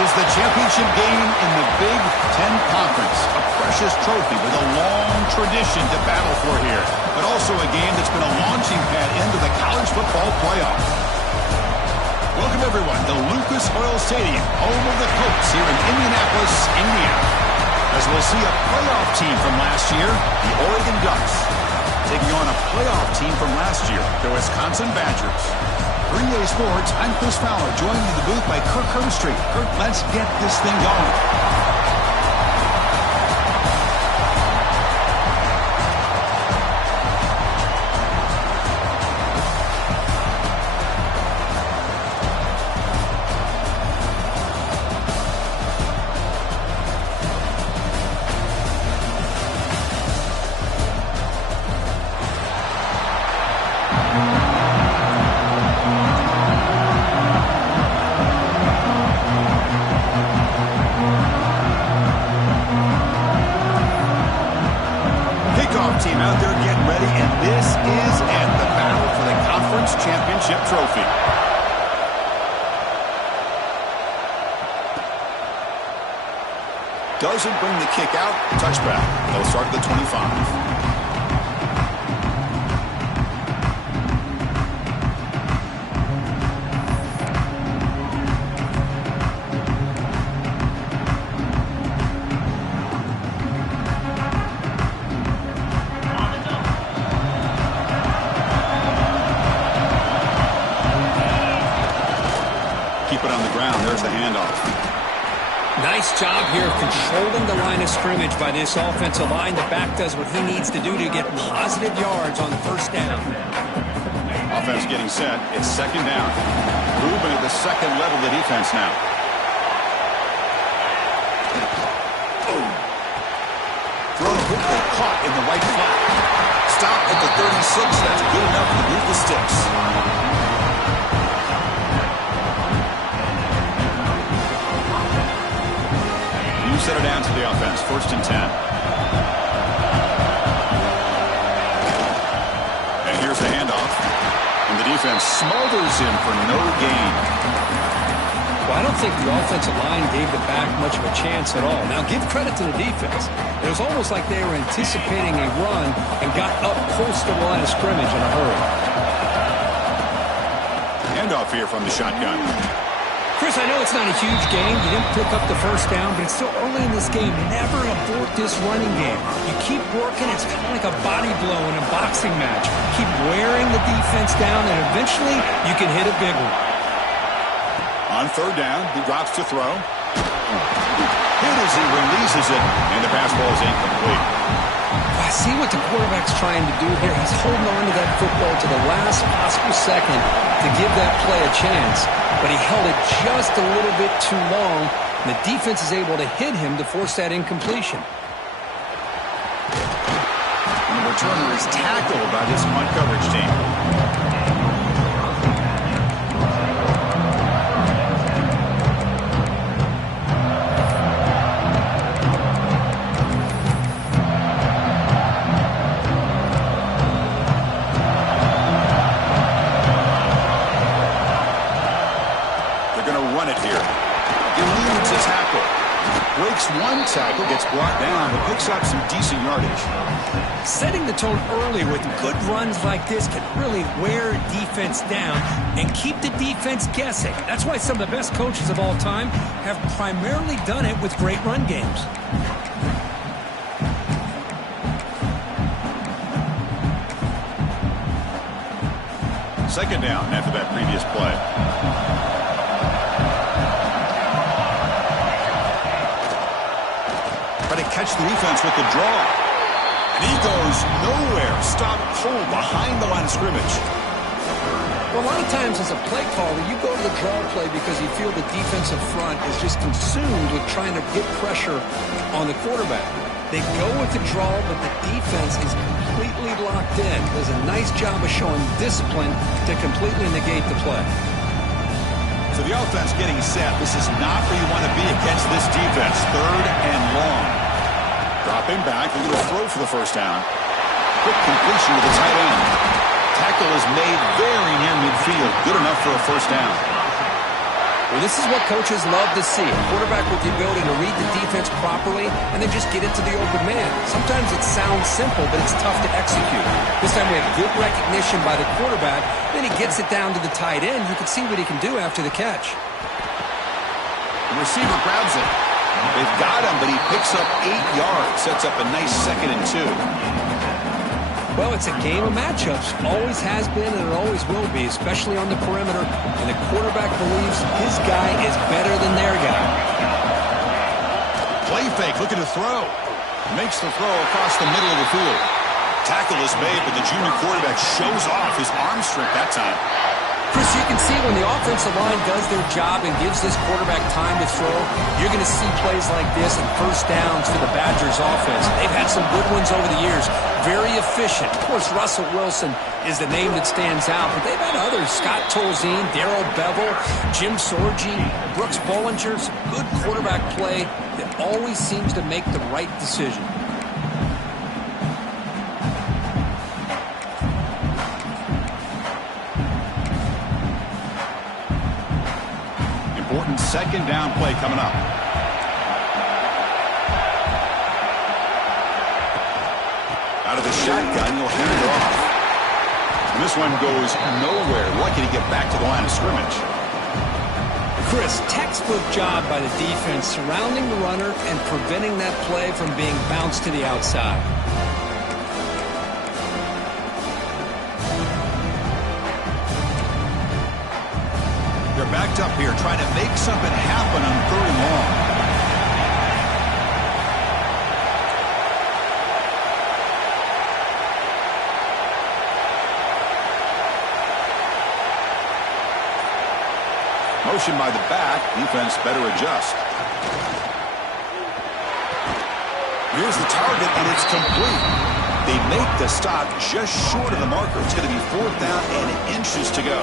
is the championship game in the Big Ten Conference. A precious trophy with a long tradition to battle for here, but also a game that's been a launching pad into the college football playoff. Welcome, everyone, to Lucas Oil Stadium, home of the Colts here in Indianapolis, Indiana. As we'll see a playoff team from last year, the Oregon Ducks, taking on a playoff team from last year, the Wisconsin Badgers. For EA Sports, I'm Chris Fowler, joined in the booth by Kirk Herbstreit. Kirk, let's get this thing going. Team out there getting ready, and this is it, the battle for the conference championship trophy. Doesn't bring the kick out. Touchback. They'll start at the 25. There's the handoff. Nice job here of controlling the line of scrimmage by this offensive line. The back does what he needs to do to get positive yards on the first down. Offense getting set. It's second down. Moving at the second level of the defense now. Thrown quickly, caught in the right flat. Stop at the 36. That's good enough to move the sticks. Set it down to the offense. First and 10. And here's the handoff. And the defense smothers him for no gain. Well, I don't think the offensive line gave the back much of a chance at all. Now, give credit to the defense. It was almost like they were anticipating a run and got up close to the line of scrimmage in a hurry. Handoff here from the shotgun. Chris, I know it's not a huge game. You didn't pick up the first down, but it's still early in this game. Never abort this running game. You keep working. It's kind of like a body blow in a boxing match. Keep wearing the defense down, and eventually you can hit a big one. On third down, he drops to throw. Hit as he releases it, and the pass ball is incomplete. I see what the quarterback's trying to do here. He's holding on to that football to the last possible second to give that play a chance. But he held it just a little bit too long, and the defense is able to hit him to force that incompletion. And the returner is tackled by this punt coverage team. Breaks one tackle, gets brought down, but picks up some decent yardage. Setting the tone early with good runs like this can really wear defense down and keep the defense guessing. That's why some of the best coaches of all time have primarily done it with great run games. Second down after that previous play. Try to catch the defense with the draw. And he goes nowhere. Stop cold behind the line of scrimmage. Well, a lot of times as a play caller, you go to the draw play because you feel the defensive front is just consumed with trying to get pressure on the quarterback. They go with the draw, but the defense is completely locked in. Does a nice job of showing discipline to completely negate the play. So the offense getting set. This is not where you want to be against this defense. Third and long. Dropping back, a little throw for the first down. Quick completion to the tight end. Tackle is made very near midfield. Good enough for a first down. Well, this is what coaches love to see. A quarterback with the ability to read the defense properly and then just get it to the open man. Sometimes it sounds simple, but it's tough to execute. This time we have good recognition by the quarterback. Then he gets it down to the tight end. You can see what he can do after the catch. The receiver grabs it. They've got him, but he picks up 8 yards. Sets up a nice 2nd and 2. Well, it's a game of matchups. Always has been and it always will be, especially on the perimeter. And the quarterback believes his guy is better than their guy. Play fake, looking to throw. Makes the throw across the middle of the field. Tackle is made, but the junior quarterback shows off his arm strength that time. Chris, you can see when the offensive line does their job and gives this quarterback time to throw, you're going to see plays like this and first downs for the Badgers offense. They've had some good ones over the years. Very efficient. Of course, Russell Wilson is the name that stands out, but they've had others. Scott Tolzien, Darrell Bevel, Jim Sorgi, Brooks Bollinger. Some good quarterback play that always seems to make the right decision. Important 2nd down play coming up. Out of the shotgun, he'll hand it off. And this one goes nowhere. Lucky to get back to the line of scrimmage. Chris, textbook job by the defense surrounding the runner and preventing that play from being bounced to the outside. They're backed up here, trying to make something happen on 3rd and long. Motion by the back. Defense better adjust. Here's the target, and it's complete. They make the stop just short of the marker. It's going to be 4th down and inches to go.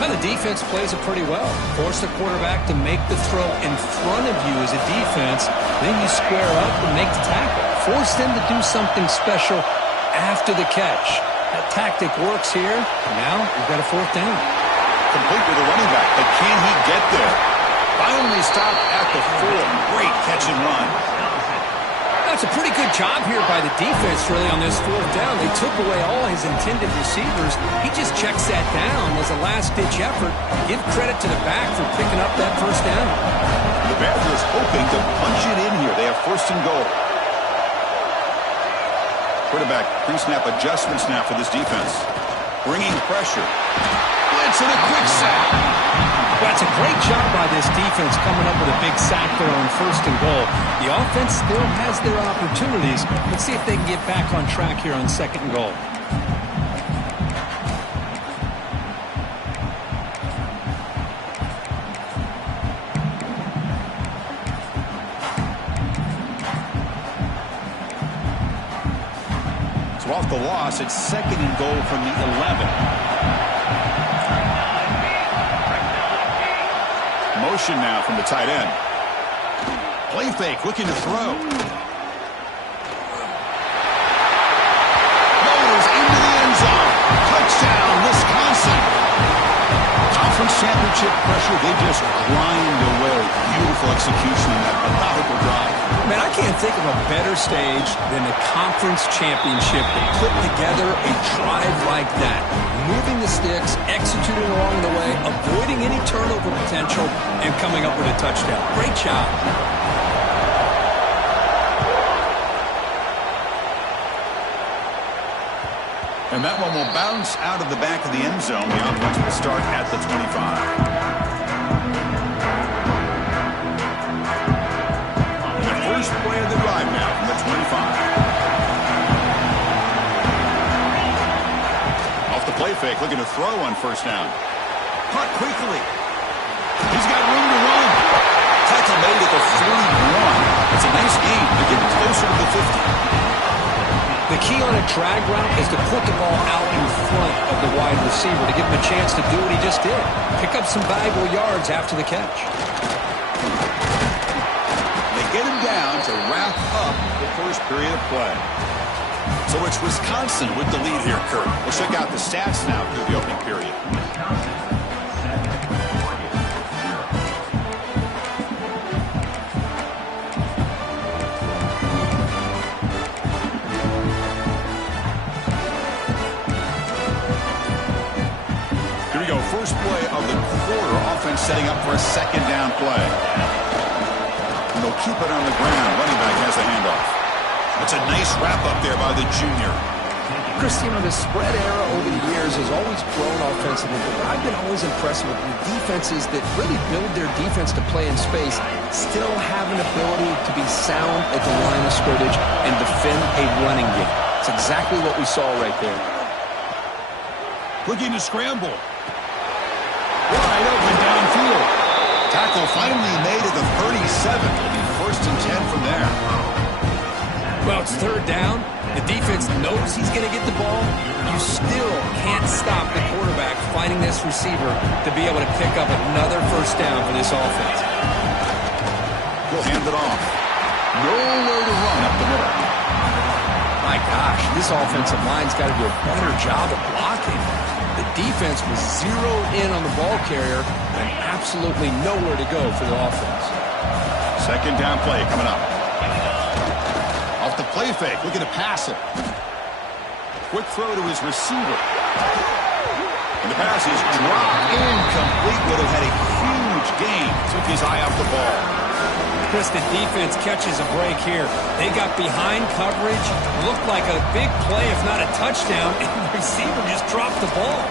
Well, the defense plays it pretty well. Force the quarterback to make the throw in front of you as a defense. Then you square up and make the tackle. Force them to do something special after the catch. That tactic works here. Now we've got a 4th down. Complete with the running back, but can he get there? Finally stopped at the 4. Great catch and run. That's a pretty good job here by the defense, really, on this 4th down. They took away all his intended receivers. He just checks that down as a last-ditch effort. Give credit to the back for picking up that 1st down. The Badgers hoping to punch it in here. They have 1st and goal. Quarterback pre-snap adjustments now for this defense. Bringing pressure. Blitz and a quick sack. Well, that's a great job by this defense coming up with a big sack there on 1st and goal. The offense still has their opportunities. Let's see if they can get back on track here on 2nd and goal. So off the loss, it's 2nd and goal from the 11. Motion now from the tight end. Play fake, looking to throw. Motors into the end zone. Touchdown, Wisconsin. Conference championship pressure, they just grind away. Beautiful execution in that methodical drive. Man, I can't think of a better stage than the conference championship to put together a drive like that. Moving the sticks, executing along the way, avoiding any turnover potential, and coming up with a touchdown. Great job. And that one will bounce out of the back of the end zone. The offense will start at the 25. First play of the drive now from the 25. Off the play fake, looking to throw on 1st down. Caught quickly. He's got room to run. Tackle made at the 41. It's a nice gain. They're getting closer to the 50. The key on a drag route is to put the ball out in front of the wide receiver to give him a chance to do what he just did. Pick up some valuable yards after the catch. Get him down to wrap up the first period of play. So it's Wisconsin with the lead here, Kurt. We'll check out the stats now through the opening period. setting up for a second down play. And they'll keep it on the ground. Running back has the handoff. It's a nice wrap-up there by the junior. Chris, the spread era over the years has always grown offensively, but I've been always impressed with the defenses that really build their defense to play in space, still have an ability to be sound at the line of scrimmage and defend a running game. It's exactly what we saw right there. Looking to scramble. Wide open downfield. Tackle finally made at the 37. It'll be 1st and 10 from there. Well, it's 3rd down. The defense knows he's going to get the ball. You still can't stop the quarterback finding this receiver to be able to pick up another 1st down for this offense. He'll hand it off. Nowhere to run up the middle. My gosh, this offensive line's got to do a better job of blocking. The defense was zeroed in on the ball carrier and absolutely nowhere to go for the offense. 2nd down play coming up. Off the play fake, looking to pass it. Quick throw to his receiver. And the pass is dropped incomplete. Would have had a huge gain. Took his eye off the ball. Chris, the defense catches a break here. They got behind coverage. Looked like a big play, if not a touchdown, and the receiver just dropped the ball.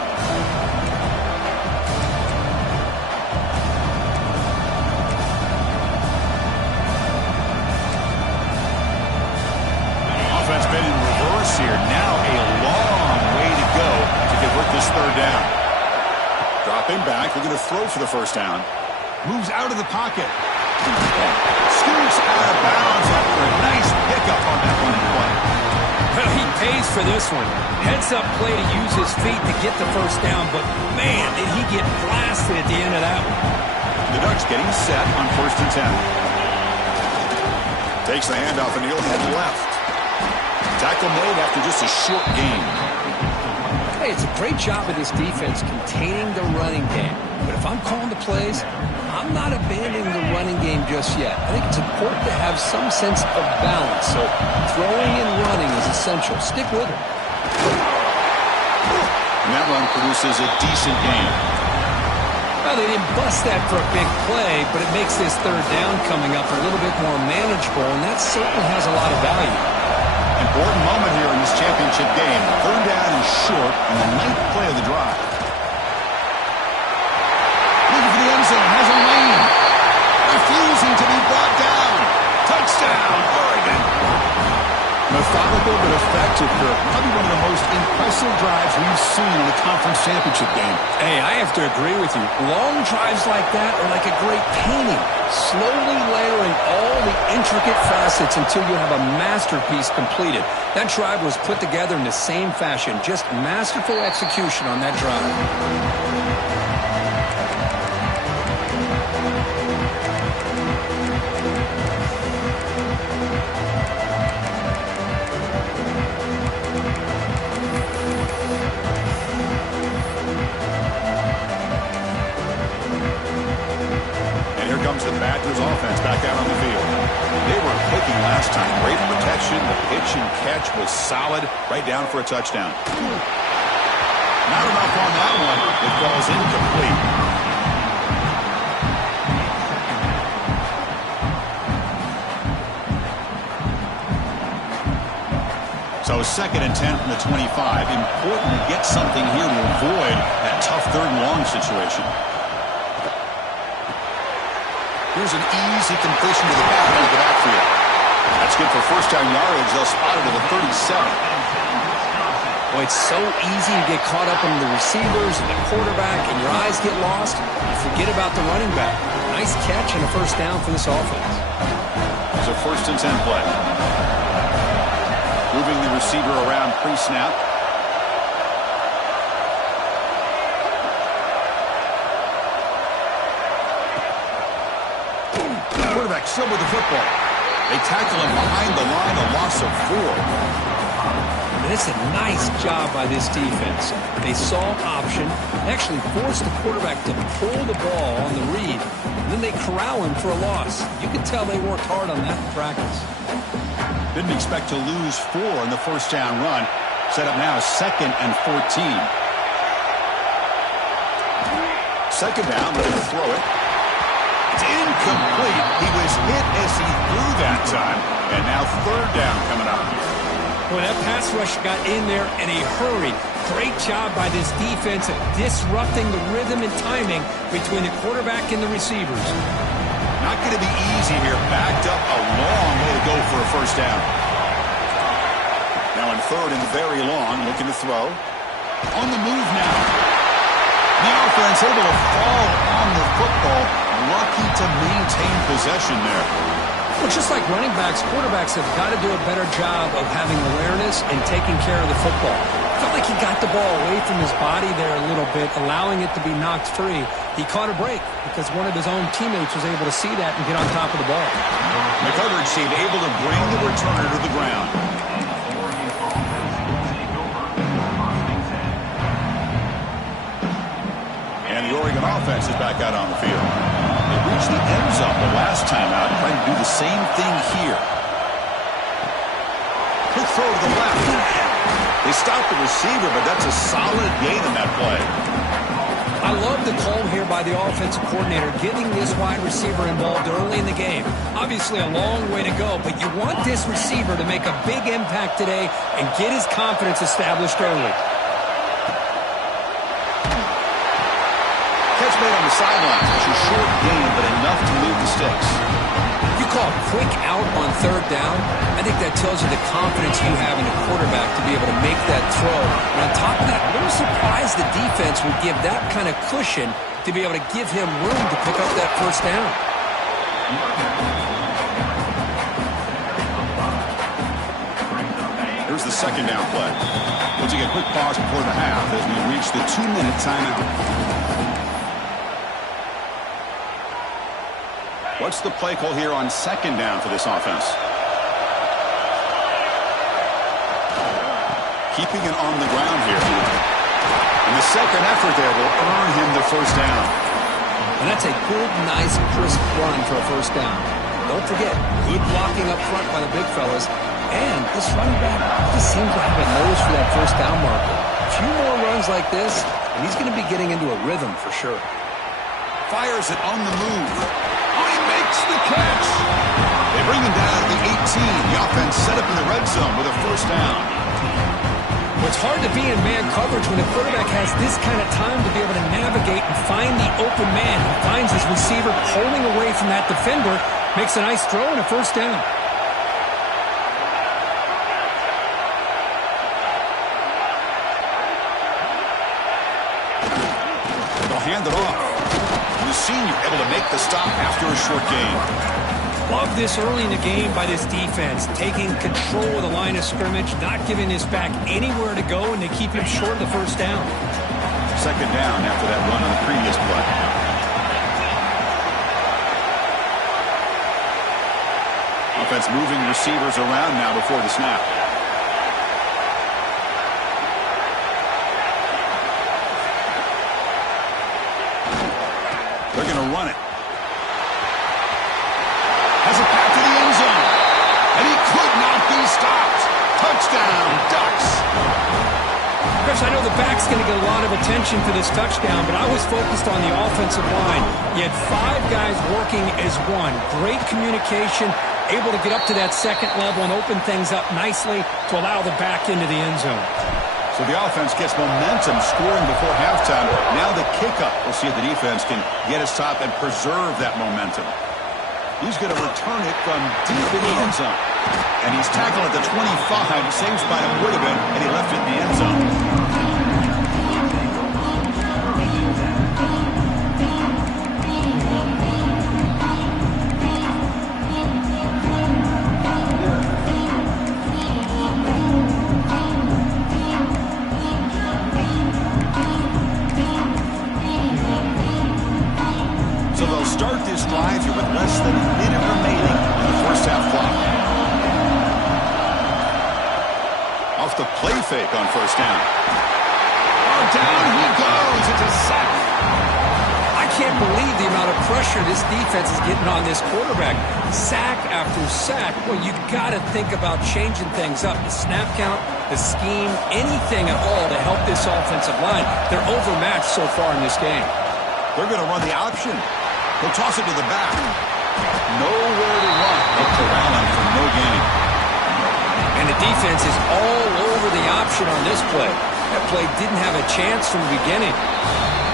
Offense been in reverse here. Now a long way to go to convert this 3rd down. Dropping back, looking to throw for the 1st down. Moves out of the pocket. Scoots out of bounds after a nice pickup on that running play. Well, he pays for this one. Heads-up play to use his feet to get the 1st down, but man, did he get blasted at the end of that one. The Ducks getting set on 1st and 10. Takes the handoff and he'll head left. Tackle made after just a short gain. Hey, it's a great job of this defense containing the running game. But if I'm calling the plays, I'm not abandoning the running game just yet. I think it's important to have some sense of balance. So throwing and running is essential. Stick with it. And that run produces a decent gain. Well, they didn't bust that for a big play, but it makes this 3rd down coming up a little bit more manageable, and that certainly has a lot of value. Important moment here in this championship game. 3rd down and short in the 9th play of the drive. Looking for the end zone. Has a lane. Refusing to be brought down. Touchdown, Oregon. Methodical but effective, Kirk. Probably one of the most impressive drives we've seen in a conference championship game. Hey, I have to agree with you. Long drives like that are like a great painting. Slowly layering all the intricate facets until you have a masterpiece completed. That drive was put together in the same fashion. Just masterful execution on that drive. Comes the Badgers offense back out on the field. They were clicking last time. Great protection. The pitch and catch was solid. Right down for a touchdown. Not enough on that one. It falls incomplete. So 2nd and 10 from the 25. Important to get something here to avoid that tough 3rd and long situation. Here's an easy completion to the back end of the backfield. That's good for 1st down yardage. They'll spot it to the 37. Well, it's so easy to get caught up in the receivers and the quarterback, and your eyes get lost. You forget about the running back. Nice catch and a 1st down for this offense. It's a 1st and 10 play. Moving the receiver around pre-snap. Quarterback still with the football. They tackle him behind the line, a loss of 4. And it's a nice job by this defense. They saw option, actually forced the quarterback to pull the ball on the read, and then they corral him for a loss. You can tell they worked hard on that in practice. Didn't expect to lose 4 in the 1st down run. Set up now 2nd and 14. second down, looking to throw it. It's incomplete. He was hit as he threw that time. And now third down coming up. Well, that pass rush got in there in a hurry. Great job by this defense of disrupting the rhythm and timing between the quarterback and the receivers. Not going to be easy here. Backed up a long way to go for a first down. Now in third and very long, looking to throw. On the move now. The offense able to fall on the football. Lucky to maintain possession there. Well, just like running backs, quarterbacks have got to do a better job of having awareness and taking care of the football. Felt like he got the ball away from his body there a little bit, allowing it to be knocked free. He caught a break because one of his own teammates was able to see that and get on top of the ball. The coverage team able to bring the returner to the ground. And the Oregon offense is back out on the field. They reached the end zone the last time out, trying to do the same thing here. Quick throw to the left. They stopped the receiver, but that's a solid gain in that play. I love the call here by the offensive coordinator, getting this wide receiver involved early in the game. Obviously a long way to go, but you want this receiver to make a big impact today and get his confidence established early. Catch made on the sidelines. It's a short gain, but enough to move the sticks. You call a quick out on third down, I think that tells you the confidence you have in a quarterback to be able to make that throw. And on top of that, a little surprised the defense would give that kind of cushion to be able to give him room to pick up that first down. Here's the second down play. We'll take a quick pause before the half as we reach the 2-minute timeout. What's the play call here on second down for this offense? Keeping it on the ground here. And the second effort there will earn him the first down. And that's a good, nice, crisp run for a first down. Don't forget, good blocking up front by the big fellas. And this running back just seems to have a nose for that first down marker. A few more runs like this, and he's going to be getting into a rhythm for sure. Fires it on the move. Oh, he makes the catch. They bring him down to the 18. The offense set up in the red zone with a first down. Well, it's hard to be in man coverage when the quarterback has this kind of time to be able to navigate and find the open man. He finds his receiver pulling away from that defender, makes a nice throw and a first down. They'll hand it off. The senior able to make the stop after a short gain. Love this early in the game by this defense, taking control of the line of scrimmage, not giving this back anywhere to go, and they keep him short of the first down. Second down after that run on the previous play. Offense moving receivers around now before the snap. They're going to run it. Has it back to the end zone. And he could not be stopped. Touchdown, Ducks. Chris, I know the back's going to get a lot of attention for this touchdown, but I was focused on the offensive line. You had 5 guys working as one. Great communication, able to get up to that second level and open things up nicely to allow the back into the end zone. So the offense gets momentum scoring before halftime. Now the kickoff. We'll see if the defense can get a stop and preserve that momentum. He's going to return it from deep in the end zone. And he's tackled at the 25. Saves by a would have been, and he left it in the end zone. So they'll start this drive here with less than a minute remaining in the first half clock. Off the play fake on first down. Oh, down he goes. It's a sack. I can't believe the amount of pressure this defense is getting on this quarterback. Sack after sack. Well, you got to think about changing things up. The snap count, the scheme, anything at all to help this offensive line. They're overmatched so far in this game. They're going to run the option. He'll toss it to the back. Nowhere to run. Up to Allen for no gain. And the defense is all over the option on this play. That play didn't have a chance from the beginning.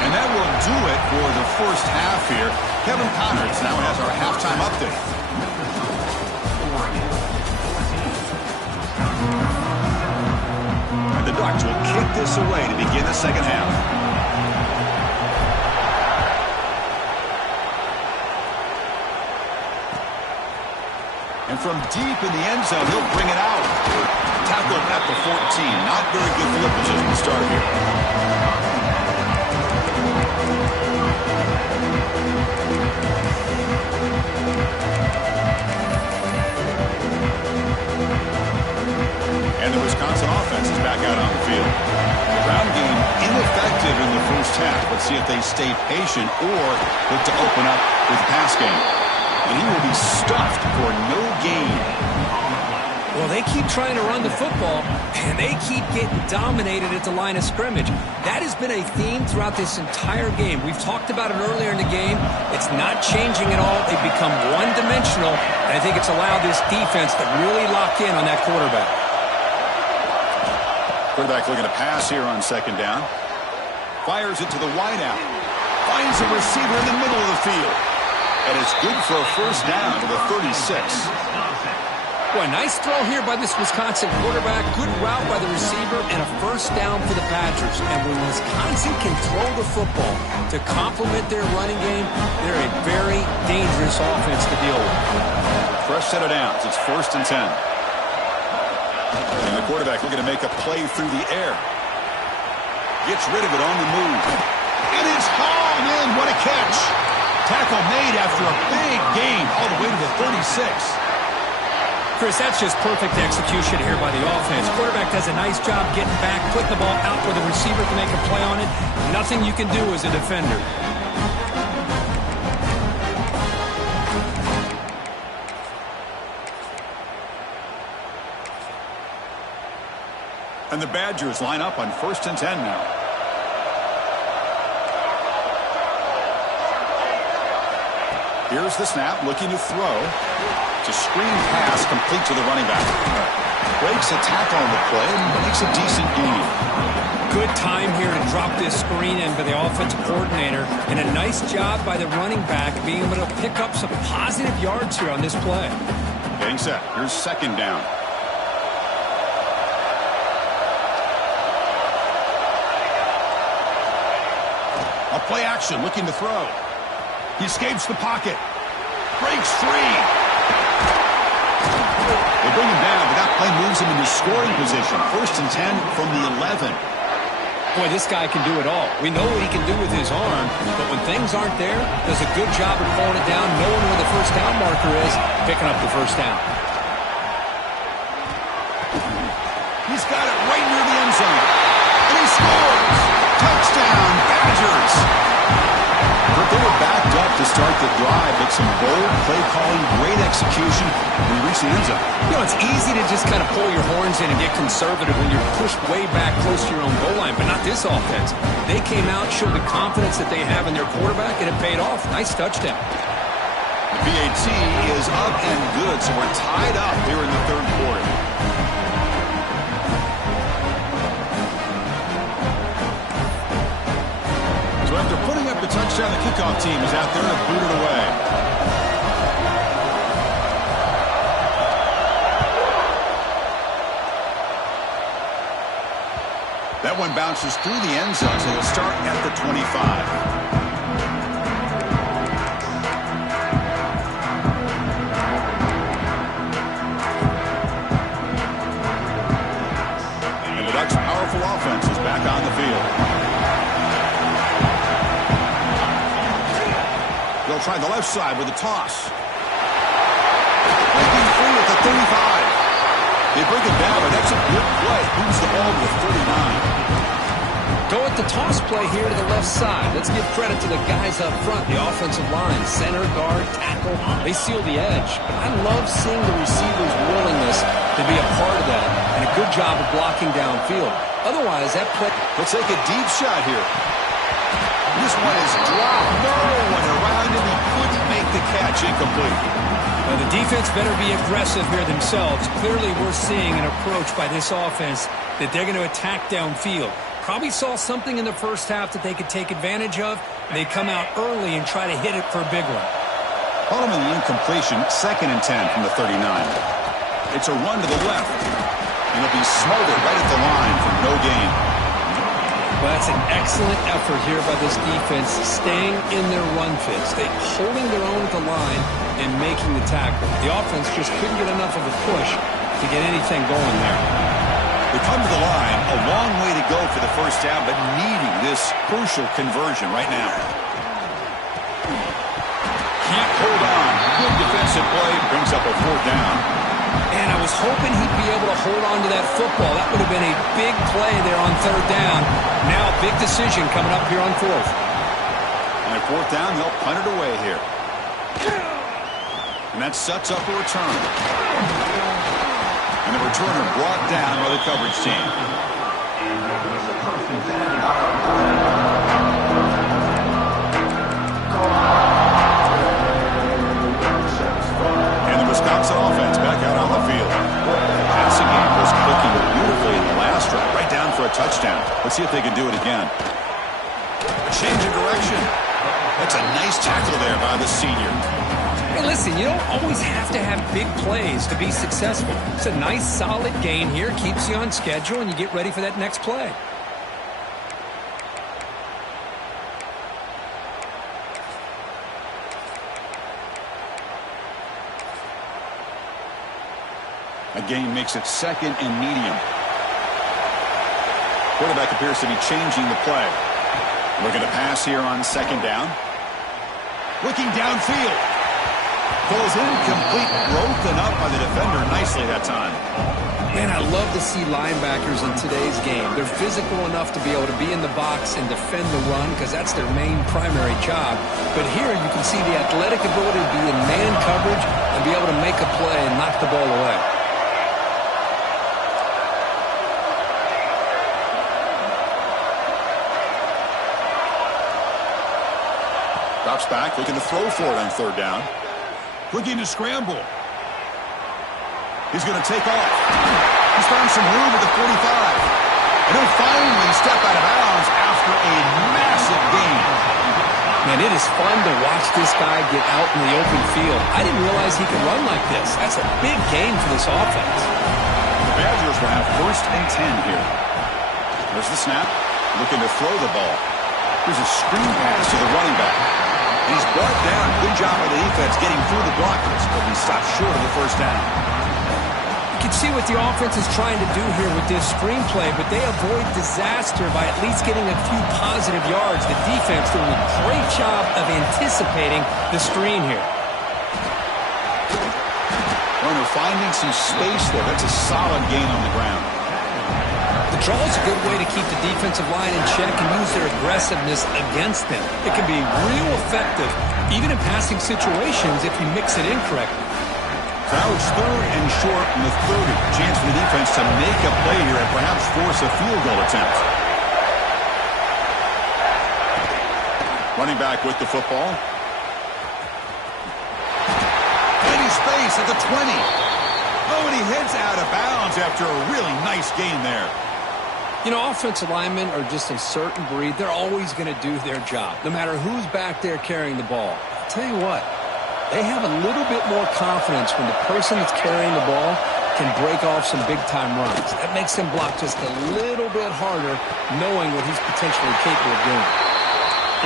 And that will do it for the first half here. Kevin Connors now has our halftime update. And the Ducks will kick this away to begin the second half. And from deep in the end zone, he'll bring it out. Tackled at the 14. Not very good field position to start here. And the Wisconsin offense is back out on the field. The ground game ineffective in the first half. Let's see if they stay patient or look to open up with the pass game. And he will be stuffed for no gain. Well, they keep trying to run the football, and they keep getting dominated at the line of scrimmage. That has been a theme throughout this entire game. We've talked about it earlier in the game. It's not changing at all. They've become one-dimensional, and I think it's allowed this defense to really lock in on that quarterback. Quarterback looking to pass here on second down. Fires it to the wideout. Finds a receiver in the middle of the field. And it's good for a first down to the 36. Boy, nice throw here by this Wisconsin quarterback. Good route by the receiver and a first down for the Badgers. And when Wisconsin can throw the football to complement their running game, they're a very dangerous offense to deal with. Fresh set of downs. It's 1st and 10. And the quarterback looking to make a play through the air. Gets rid of it on the move. And it's hauled in. What a catch. Tackle made after a big gain all the way to the 36. Chris, that's just perfect execution here by the offense. Quarterback does a nice job getting back, putting the ball out where the receiver can make a play on it. Nothing you can do as a defender. And the Badgers line up on 1st and 10 now. Here's the snap, looking to throw. It's a screen pass complete to the running back. Breaks a tackle on the play and makes a decent gain. Good time here to drop this screen in by the offensive coordinator. And a nice job by the running back being able to pick up some positive yards here on this play. Getting set. Here's second down. A play action, looking to throw. He escapes the pocket. Breaks free. They bring him down, but that play moves him into scoring position. 1st and 10 from the 11. Boy, this guy can do it all. We know what he can do with his arm, but when things aren't there, does a good job of pulling it down, knowing where the first down marker is, picking up the first down. He's got it right near the end zone. And he scores! Touchdown, Badgers! But they were backed up to start the drive, but some bold play calling, great execution when we reach the end zone. You know, it's easy to just kind of pull your horns in and get conservative when you're pushed way back close to your own goal line, but not this offense. They came out, showed the confidence that they have in their quarterback, and it paid off. Nice touchdown. The PAT is up and good, so we're tied up here in the third quarter. So after putting up the touchdown, the kickoff team is out there to boot it away. That one bounces through the end zone, so they'll start at the 25. Powerful offense is back on the field. They'll try the left side with a toss. Breaking free at the 35. They bring it down, but that's a good play. Moves the ball to the 39. Go at the toss play here to the left side. Let's give credit to the guys up front, the offensive line, center, guard, tackle. They seal the edge. But I love seeing the receiver's willingness to be a part of that and a good job of blocking downfield. Otherwise, that play... Let's take a deep shot here. this one is dropped. No one around him. He couldn't make the catch. Incomplete. Well, the defense better be aggressive here themselves. Clearly, we're seeing an approach by this offense that they're going to attack downfield. Probably saw something in the first half that they could take advantage of. They come out early and try to hit it for a big one. Following the incompletion, 2nd and 10 from the 39. It's a run to the left. And it'll be smothered right at the line for no gain. Well, that's an excellent effort here by this defense, staying in their run fits. They holding their own at the line and making the tackle. The offense just couldn't get enough of a push to get anything going there. They come to the line, a long way to go for the first down, but needing this crucial conversion right now. Can't hold on. Good defensive play, brings up a 4th down. And I was hoping he'd be able to hold on to that football. That would have been a big play there on 3rd down. Now a big decision coming up here on 4th. And at 4th down, they'll punt it away here. And that sets up a return. And the returner brought down by the coverage team. And the Wisconsin offense back out on the field. Passing game was clicking beautifully in the last drive, right down for a touchdown. Let's see if they can do it again. A change of direction. That's a nice tackle there by the senior. Hey, listen, you don't always have to have big plays to be successful. It's a nice, solid gain here. Keeps you on schedule, and you get ready for that next play. A gain makes it 2nd and medium. Quarterback appears to be changing the play. Looking to pass here on 2nd down. Looking downfield. Goes incomplete, broken up by the defender nicely that time. Man, I love to see linebackers in today's game. They're physical enough to be able to be in the box and defend the run because that's their main primary job. But here you can see the athletic ability to be in man coverage and be able to make a play and knock the ball away. Drops back, looking to throw for it on 3rd down. Looking to scramble. He's going to take off. He's found some room at the 45. And he'll finally step out of bounds after a massive gain. Man, it is fun to watch this guy get out in the open field. I didn't realize he could run like this. That's a big gain for this offense. The Badgers will have 1st and 10 here. There's the snap. Looking to throw the ball. Here's a screen pass to the running back. And he's brought down. Good job by the defense getting through the blockers, but he stopped short of the 1st down. You can see what the offense is trying to do here with this screenplay, but they avoid disaster by at least getting a few positive yards. The defense doing a great job of anticipating the screen here. Runner finding some space there. That's a solid gain on the ground. The draw is a good way to keep the defensive line in check and use their aggressiveness against them. It can be real effective, even in passing situations, if you mix it in correctly. Now it's 3rd and short from the 30. Chance for the defense to make a play here and perhaps force a field goal attempt. Running back with the football. Plenty space at the 20. Oh, and he heads out of bounds after a really nice gain there. You know, offensive linemen are just a certain breed. They're always going to do their job, no matter who's back there carrying the ball. I'll tell you what, they have a little bit more confidence when the person that's carrying the ball can break off some big-time runs. That makes them block just a little bit harder, knowing what he's potentially capable of doing.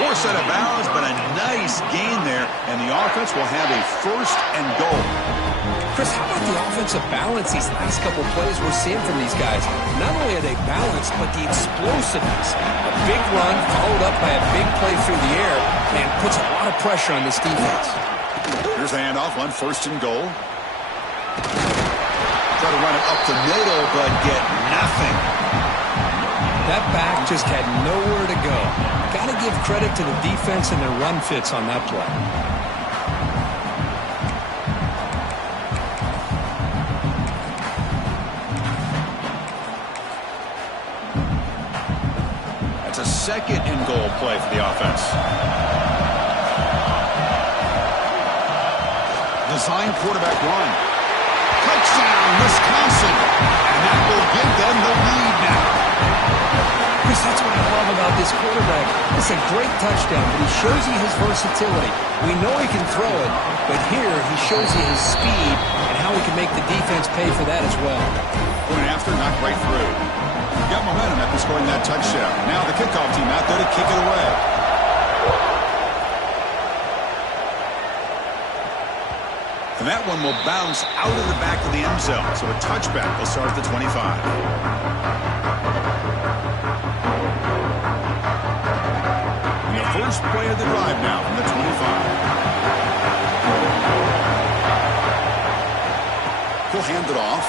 Forced out of bounds, but a nice gain there, and the offense will have a 1st and goal. Chris, how about the offensive balance these last couple plays we're seeing from these guys? Not only are they balanced, but the explosiveness. A big run followed up by a big play through the air, and puts a lot of pressure on this defense. Here's the handoff on 1st and goal. Try to run it up the middle, but get nothing. That back just had nowhere to go. Got to give credit to the defense and their run fits on that play. second and goal play for the offense. Design quarterback run. Touchdown, Wisconsin. And that will give them the lead now. Chris, that's what I love about this quarterback. It's a great touchdown, but he shows you his versatility. We know he can throw it, but here he shows you his speed and how he can make the defense pay for that as well. Point after, knocked right through. Got momentum after scoring that touchdown. Now the kickoff team out there to kick it away. And that one will bounce out of the back of the end zone. So a touchback will start at the 25. And the first play of the drive now from the 25. He'll hand it off.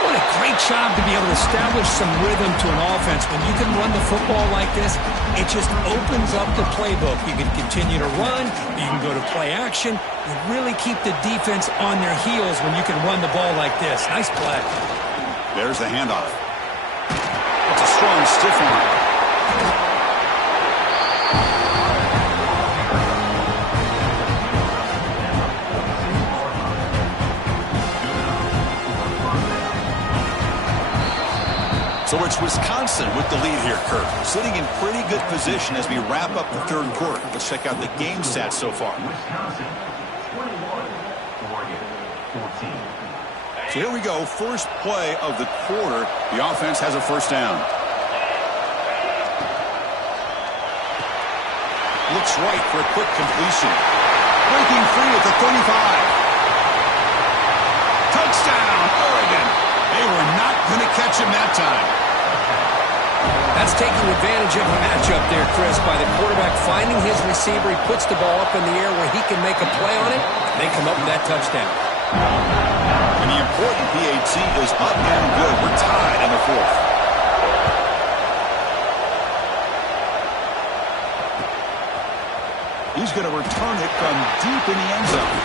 What a great job to be able to establish some rhythm to an offense. When you can run the football like this, it just opens up the playbook. You can continue to run. You can go to play action. You really keep the defense on their heels when you can run the ball like this. Nice play. There's the handoff. It's a strong, stiff arm. So it's Wisconsin with the lead here, Kirk. Sitting in pretty good position as we wrap up the third quarter. Let's check out the game stats so far. So here we go. First play of the quarter. The offense has a first down. Looks right for a quick completion. Breaking free at the 35. Touchdown, Oregon. They were not going to catch him that time. That's taking advantage of the matchup there, Chris, by the quarterback finding his receiver. He puts the ball up in the air where he can make a play on it. They come up with that touchdown. And the important PAT is up and good. We're tied in the fourth. He's going to return it from deep in the end zone.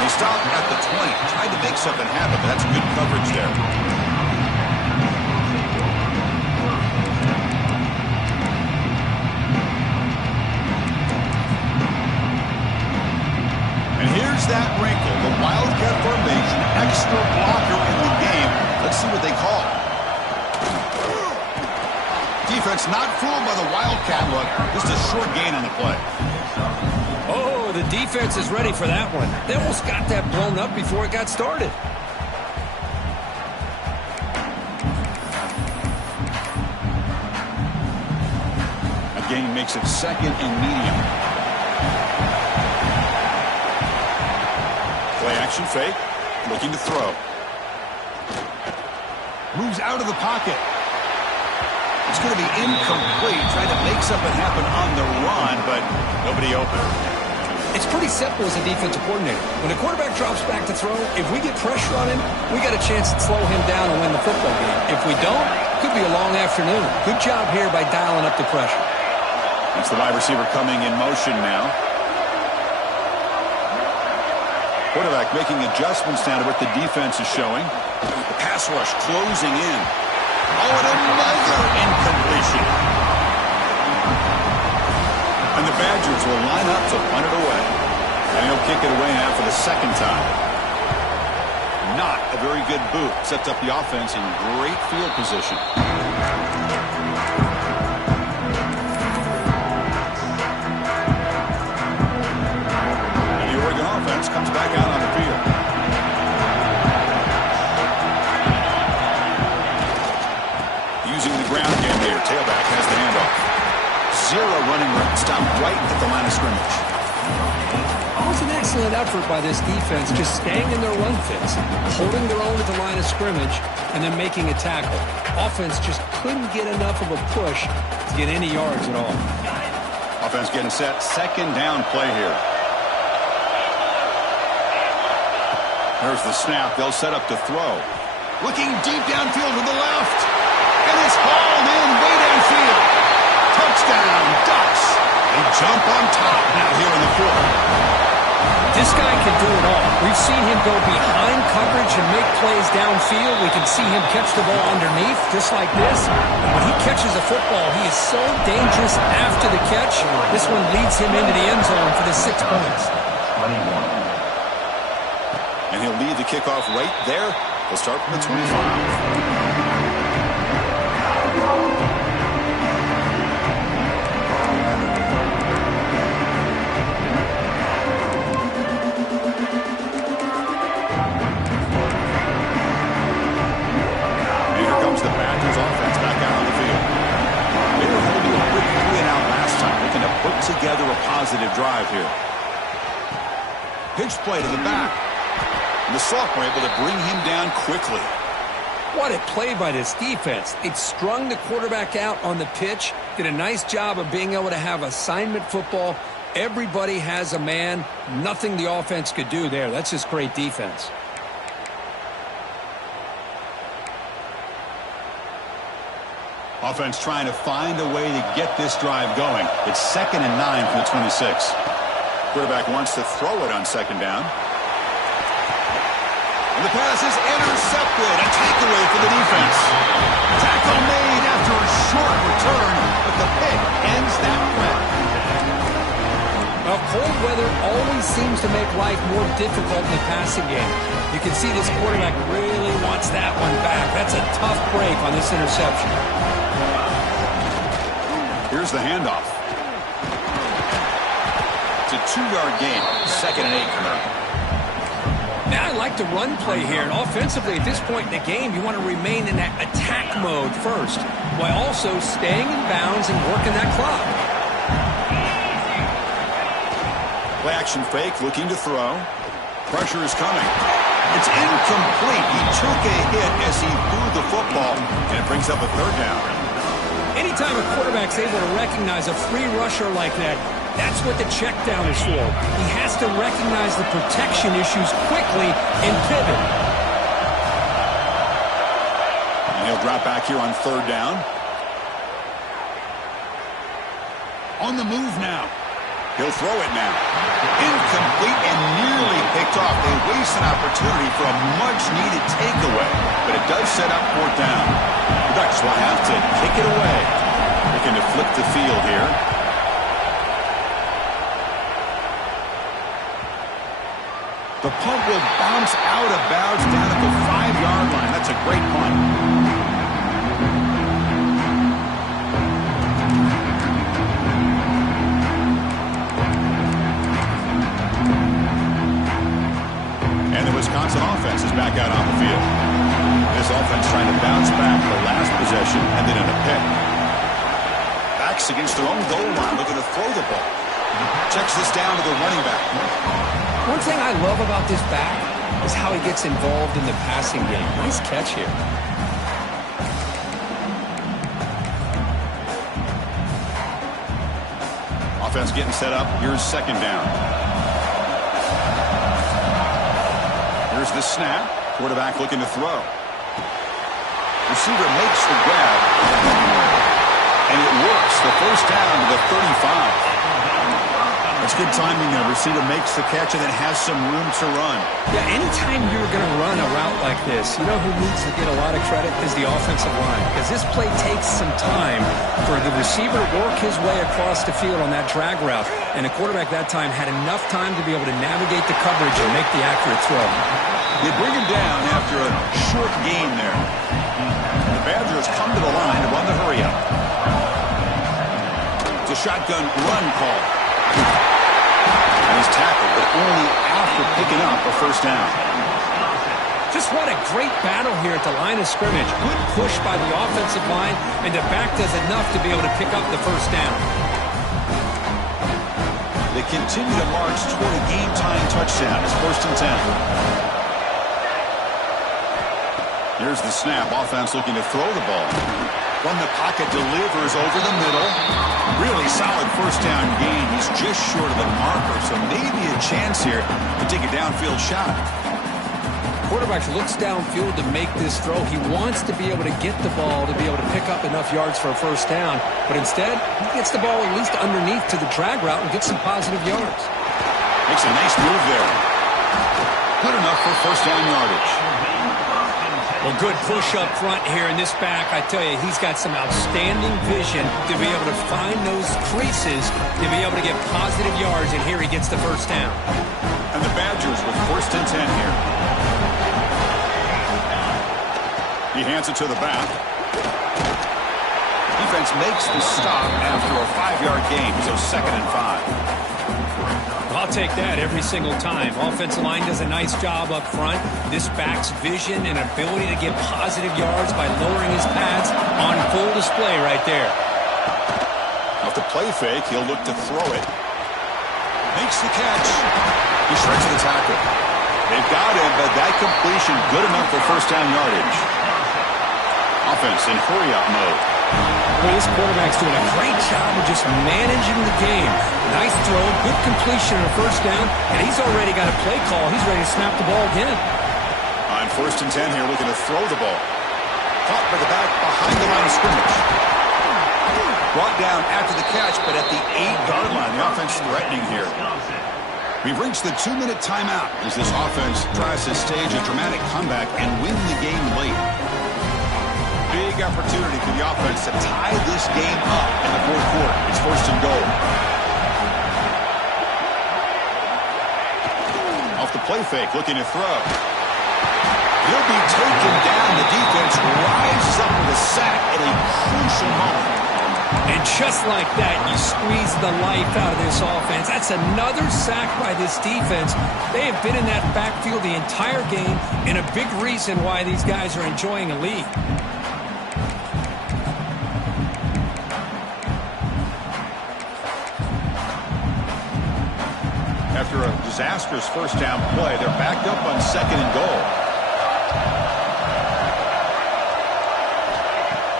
He stopped at the 20. Tried to make something happen, but that's good coverage there. And here's that wrinkle, the Wildcat formation, extra blocker in the game. Let's see what they call. Defense not fooled by the Wildcat look. Just a short gain on the play. Oh, the defense is ready for that one. They almost got that blown up before it got started. Again, makes it second and medium. Play action fake. Looking to throw. Moves out of the pocket. It's going to be incomplete. Trying to make something happen on the run, but nobody open. It's pretty simple as a defensive coordinator. When a quarterback drops back to throw, if we get pressure on him, we got a chance to slow him down and win the football game. If we don't, it could be a long afternoon. Good job here by dialing up the pressure. It's the wide receiver coming in motion now. Quarterback making adjustments now to what the defense is showing. The pass rush closing in. Oh, and another incompletion. And the Badgers will line up to punt it away. And he'll kick it away now for the second time. Not a very good boot. Sets up the offense in great field position. And the Oregon offense comes back out on the field. Using the ground game here. Tailback has the handoff. Zero running room. Stopped right at the line of scrimmage. It was an excellent effort by this defense, just staying in their run fits, holding their own at the line of scrimmage, and then making a tackle. Offense just couldn't get enough of a push to get any yards at all. Offense getting set. Second down play here. There's the snap. They'll set up to throw. Looking deep downfield to the left. And it's hauled in way downfield. Touchdown, Ducks. They jump on top now here in the fourth. This guy can do it all. We've seen him go behind coverage and make plays downfield. We can see him catch the ball underneath, just like this. When he catches a football, he is so dangerous after the catch. This one leads him into the end zone for the 6 points. And he'll lead the kickoff right there. He'll start from the 25. The Badgers offense back out on the field. They were holding a quick 3-and-out last time, looking to put together a positive drive here. Pitch play to the back. And the sophomore able to bring him down quickly. What a play by this defense. It strung the quarterback out on the pitch, did a nice job of being able to have assignment football. Everybody has a man. Nothing the offense could do there. That's just great defense. Offense trying to find a way to get this drive going. It's 2nd and 9 from the 26. Quarterback wants to throw it on 2nd down. And the pass is intercepted. A takeaway for the defense. Tackle made after a short return, but the pick ends that play. Well, cold weather always seems to make life more difficult in the passing game. You can see this quarterback really wants that one back. That's a tough break on this interception. Here's the handoff. It's a 2-yard gain. 2nd and 8 for them. Now I like the run play here. And offensively, at this point in the game, you want to remain in that attack mode first, while also staying in bounds and working that clock. Play action fake, looking to throw. Pressure is coming. It's incomplete. He took a hit as he threw the football, and it brings up a 3rd down. Anytime a quarterback's able to recognize a free rusher like that, that's what the check down is for. He has to recognize the protection issues quickly and pivot. And he'll drop back here on 3rd down. On the move now. He'll throw it now. Incomplete and nearly picked off. They waste an opportunity for a much-needed takeaway, but it does set up 4th down. The Ducks will have to kick it away. Looking to flip the field here. The punt will bounce out of bounds down at the 5-yard line. That's a great punt. And the Wisconsin offense is back out on the field. This offense trying to bounce back the last possession and then in a pick. Backs against their own goal line, looking to throw the ball. Checks this down to the running back. One thing I love about this back is how he gets involved in the passing game. Nice catch here. Offense getting set up. Here's 2nd down. Here's the snap. Quarterback looking to throw. Receiver makes the grab. And it works. The 1st down to the 35. That's good timing there. Receiver makes the catch and then has some room to run. Yeah, anytime you're going to run a route like this, you know who needs to get a lot of credit is the offensive line. Because this play takes some time for the receiver to work his way across the field on that drag route. And the quarterback that time had enough time to be able to navigate the coverage and make the accurate throw. They bring him down after a short gain there. The Badgers come to the line to run the hurry up. It's a shotgun run call. And he's tackled, but only after picking up a 1st down. Just what a great battle here at the line of scrimmage. Good push by the offensive line, and the back does enough to be able to pick up the 1st down. They continue to march toward a game-tying touchdown. It's 1st and 10. Here's the snap. Offense looking to throw the ball. From the pocket, delivers over the middle. Really solid 1st down gain. He's just short of the marker, so maybe a chance here to take a downfield shot. Quarterback looks downfield to make this throw. He wants to be able to get the ball to be able to pick up enough yards for a 1st down, but instead, he gets the ball at least underneath to the drag route and gets some positive yards. Makes a nice move there. Good enough for first down yardage. Well, good push up front here in this back. I tell you, he's got some outstanding vision to be able to find those creases, to be able to get positive yards, and here he gets the first down. And the Badgers with first and 10 here. He hands it to the back. Defense makes the stop after a 5-yard gain, so 2nd and 5. I'll take that every single time. Offensive line does a nice job up front. This back's vision and ability to get positive yards by lowering his pads on full display right there. Off the play fake, he'll look to throw it. Makes the catch. He shreds the tackle. They've got him, but that completion good enough for first down yardage. Offense in hurry-up mode. Well, this quarterback's doing a great job of just managing the game. Nice throw, good completion on a first down, and he's already got a play call. He's ready to snap the ball again. On first and 10 here, looking to throw the ball. Caught by the back behind the line of scrimmage. Brought down after the catch, but at the 8-yard line, the offense threatening here. We've reached the 2-minute timeout as this offense tries to stage a dramatic comeback and win the game late. Big opportunity for the offense to tie this game up in the fourth quarter. It's first and goal. Off the play fake, looking to throw. He'll be taken down. The defense rises up with a sack at a crucial moment. And just like that, you squeeze the life out of this offense. That's another sack by this defense. They have been in that backfield the entire game, and a big reason why these guys are enjoying a lead. After a disastrous first down play, they're backed up on 2nd and goal.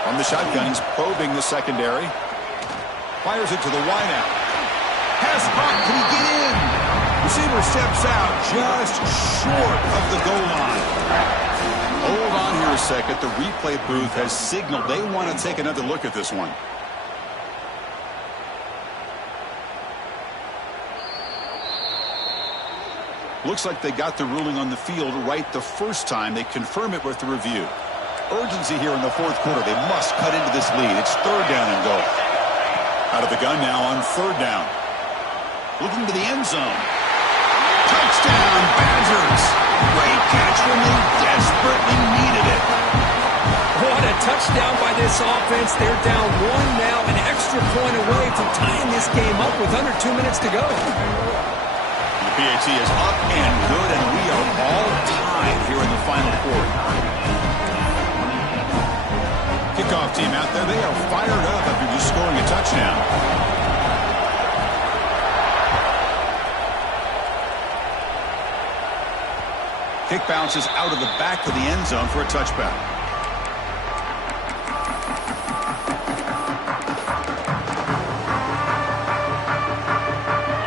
From the shotgun, he's probing the secondary. Fires it to the wideout. Pass hot, can he get in? Receiver steps out just short of the goal line. Hold on here a second. The replay booth has signaled they want to take another look at this one. Looks like they got the ruling on the field right the first time. They confirm it with the review. Urgency here in the fourth quarter. They must cut into this lead. It's 3rd down and goal. Out of the gun now on 3rd down. Looking to the end zone. Touchdown, Badgers. Great catch when they desperately needed it. What a touchdown by this offense. They're down 1 now, an extra point away from tying this game up with under 2 minutes to go. The PAT is up and good, and we are all tied here in the final quarter. Kickoff team out there, they are fired up after just scoring a touchdown. Kick bounces out of the back of the end zone for a touchback.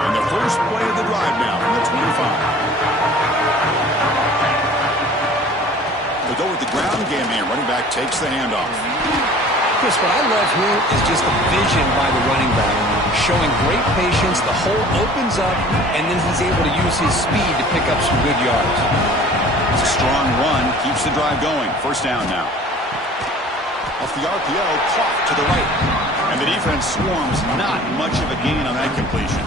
And the first play of the drive now from the 25. They go with the ground game here. Running back takes the handoff. Chris, what I love here is just the vision by the running back. Showing great patience, the hole opens up, and then he's able to use his speed to pick up some good yards. It's a strong run, keeps the drive going. First down now. Off the RPO, caught to the right. And the defense swarms, not much of a gain on that completion.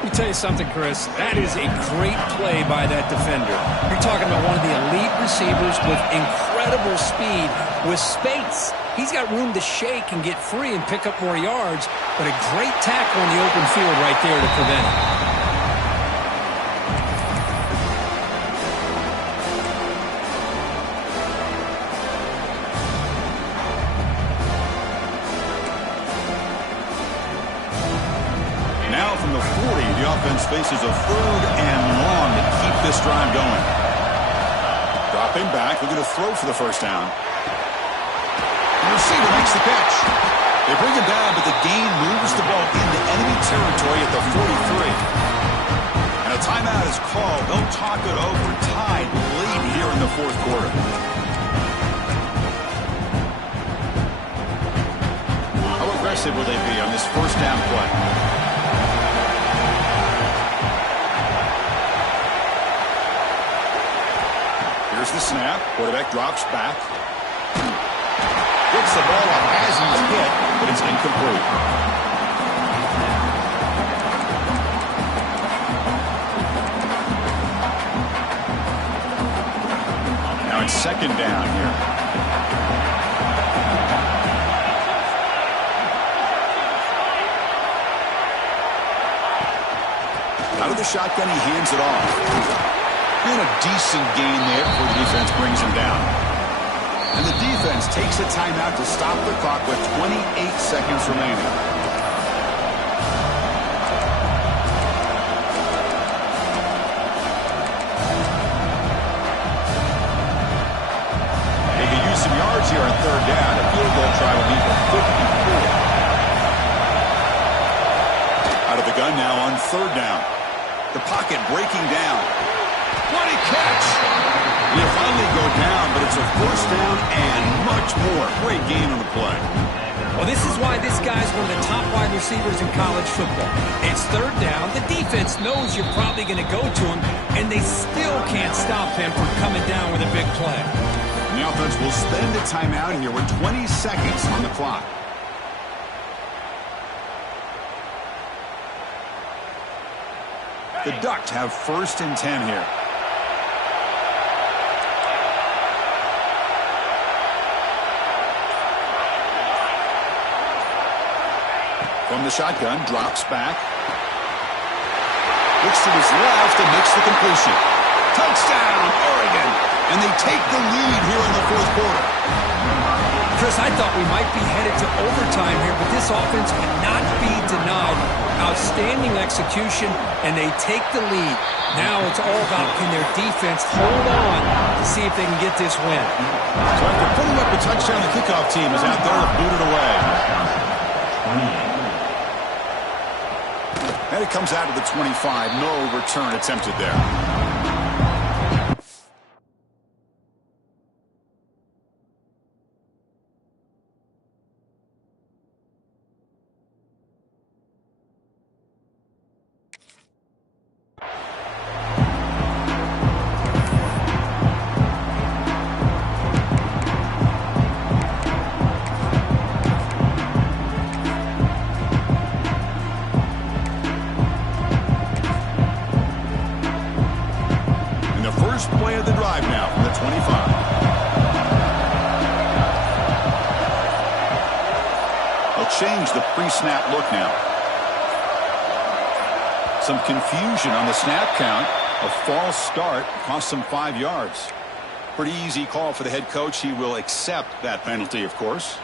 Let me tell you something, Chris. That is a great play by that defender. You're talking about one of the elite receivers with incredible speed, with space. He's got room to shake and get free and pick up more yards, but a great tackle in the open field right there to prevent it. Now from the 40, the offense faces a 3rd and long to keep this drive going. Dropping back, looking to throw for the first down. The receiver makes the catch. They bring him down, but the gain moves the ball into enemy territory at the 43. And a timeout is called. They'll talk it over, tied late here in the fourth quarter. How aggressive will they be on this first down play? snap. Quarterback drops back. Gets the ball up as he's hit, but it's incomplete. Now it's second down here. Out of the shotgun, he hands it off. And a decent gain there before the defense brings him down. And the defense takes a timeout to stop the clock with 28 seconds remaining. They can use some yards here on third down. A field goal try will be for 54. Out of the gun now on third down. The pocket breaking down. What a catch! He'll finally go down, but it's a first down and much more. Great gain on the play. Well, this is why this guy's one of the top wide receivers in college football. It's third down. The defense knows you're probably going to go to him, and they still can't stop him from coming down with a big play. And the offense will spend a timeout here with 20 seconds on the clock. The Ducks have first and 10 here. From the shotgun, drops back. Looks to his left and makes the completion. Touchdown, Oregon! And they take the lead here in the fourth quarter. Chris, I thought we might be headed to overtime here, but this offense cannot be denied. Outstanding execution, and they take the lead. Now it's all about can their defense hold on to see if they can get this win. So after putting up a touchdown, the kickoff team is out there to boot it away. And it comes out to the 25. No return attempted there. Play of the drive now from the 25. They'll change the pre-snap look now. Some confusion on the snap count. A false start cost them 5 yards. Pretty easy call for the head coach. He will accept that penalty, of course.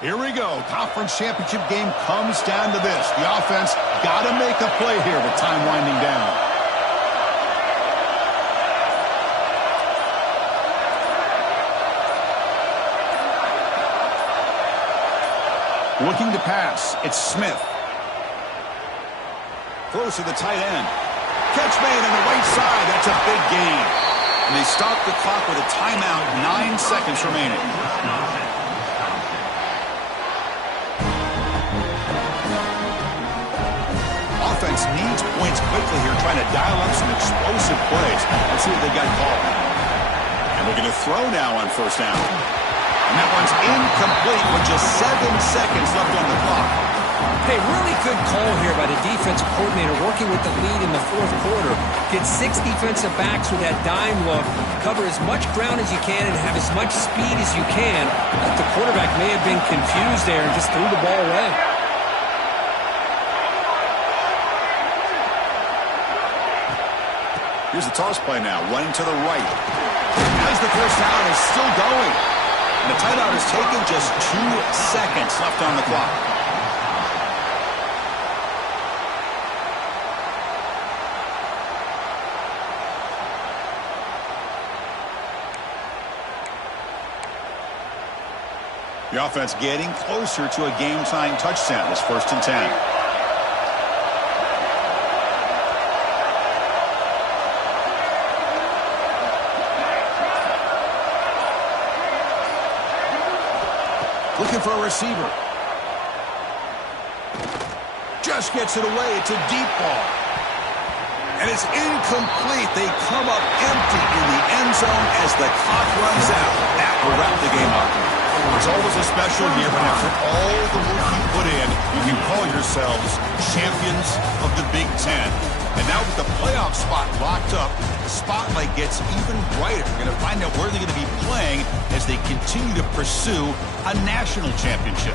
Here we go. Conference championship game comes down to this. The offense got to make a play here with time winding down. Looking to pass. It's Smith. Close to the tight end. Catch made on the right side. That's a big gain. And they stop the clock with a timeout. 9 seconds remaining. Offense needs points quickly here, trying to dial up some explosive plays. Let's see what they got called. And they're going to throw now on first down. And that one's incomplete with just 7 seconds left on the clock. Hey, really good call here by the defensive coordinator working with the lead in the fourth quarter. Get 6 defensive backs with that dime look. Cover as much ground as you can and have as much speed as you can. The quarterback may have been confused there and just threw the ball away. Here's the toss play now, running to the right. As the first down is still going. And the timeout is taken, just 2 seconds left on the clock. The offense getting closer to a game-tying touchdown. It's first and 10. Looking for a receiver. Just gets it away. It's a deep ball. And it's incomplete. They come up empty in the end zone as the clock runs out. That will wrap the game up. It's always a special year when after all the work you put in, you can call yourselves champions of the Big Ten. And now with the playoff spot locked up, the spotlight gets even brighter. We're going to find out where they're going to be playing as they continue to pursue a national championship.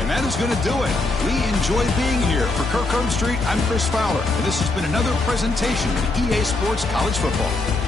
And that is going to do it. We enjoy being here. For Kirk Herbstreit, I'm Chris Fowler. And this has been another presentation of EA Sports College Football.